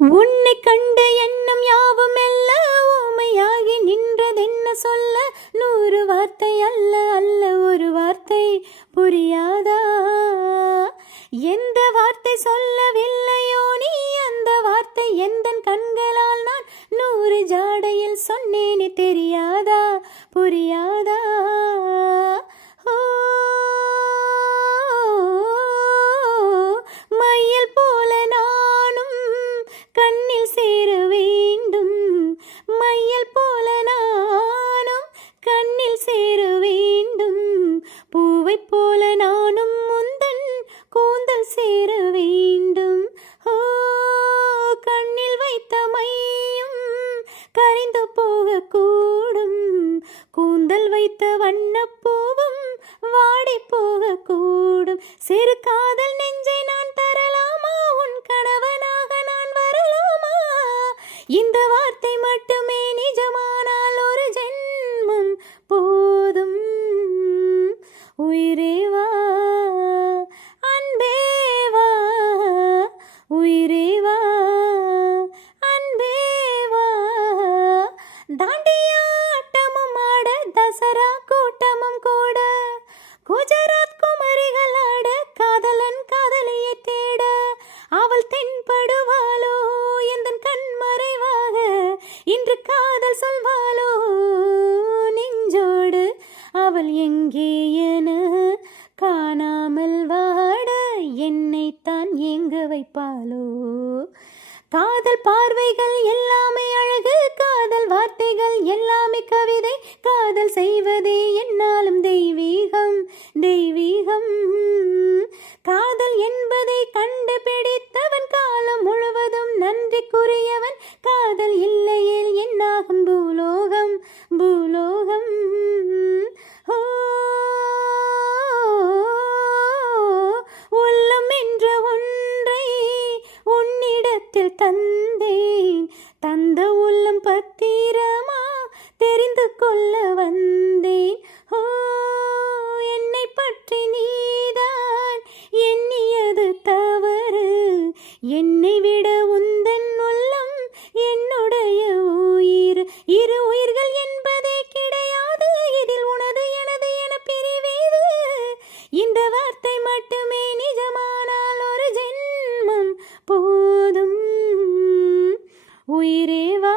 உன்னை கண்டு எண்ணம் யாவும் எல்ல ஊமையாகி நின்றதென்ன சொல்ல 100 வார்த்தை அல்ல அல்ல ஒரு வார்த்தை புரியாதா? எந்த வார்த்தை சொல்லவில்லையோ நீ அந்த வார்த்தை எந்தன் கண்களால் நான் 100 ஜாடையில் சொன்னேனே தெரியாதா புரியாதா? ஓ மையல் போல நானும் கண்ணில் சேர வேண்டும், மையல் போல நானும் கண்ணில் சேர வேண்டும், பூவை போல நானும் முந்தன் கூந்தல் சேர வேண்டும். ஓ கண்ணில் வைத்த மையும் கரைந்து போகக்கூடும், கூந்தல் வைத்த வண்ணப்பூவும் வாடி போகக்கூடும். சிறு காதல் நெஞ்சை நான் தரலாமா, உன் கணவனாக நான் வரலாமா? இந்த வார்த்தை மட்டுமே நிஜமானால் ஒரு ஜென்மம் போதும். உயிரே வா அன்பே வா, உயிரே வா அன்பே வா. தாண்டியாட்டமும் ஆட தசரா கூட்டமும் கூட, குஜராத் குமரிகள் ஆட காதலன் காதலியை தேட, அவள் தென்படுவாளோ எந்தன் கண் மறைவாக, இன்று காதல் சொல்வாளோ நெஞ்சோடு, அவள் எங்கே என காணாமல் வாட என்னைத்தான் ஏங்க வைப்பாளோ? காதல் பார்வைகள் எல்லாமே அழகு, காதல் வார்த்தைகள் எல்லாமே கவிதை, காதல் செய்வதே என்னாலும் தெய்வீகம் தெய்வீகம். காதல் என்பதை கண்டுபிடித்தவன் காலம் முழுவதும் நன்றிக்குரியவன், காதல் இல்லையேல் என்னாகும் பூலோகம் பூலோகம். ஓ உள்ளம் என்ற ஒன்றை உன்னிடத்தில் தந்தேன், தந்த உள்ளம் பத்திரமா தெரிந்து கொள்ள வந்தேன். ஓ என்னை பற்றி நீதான் எண்ணியது தவறு, என்னை விட உந்தன் உள்ளம் என்னுடைய உயிர். இரு உயிர்கள் என்பதே கிடையாது, இதில் உனது எனது என பிரிவேது. இந்த வார்த்தை மட்டுமே நிஜமானால் ஒரு ஜென்மம் போதும். உயிரே வா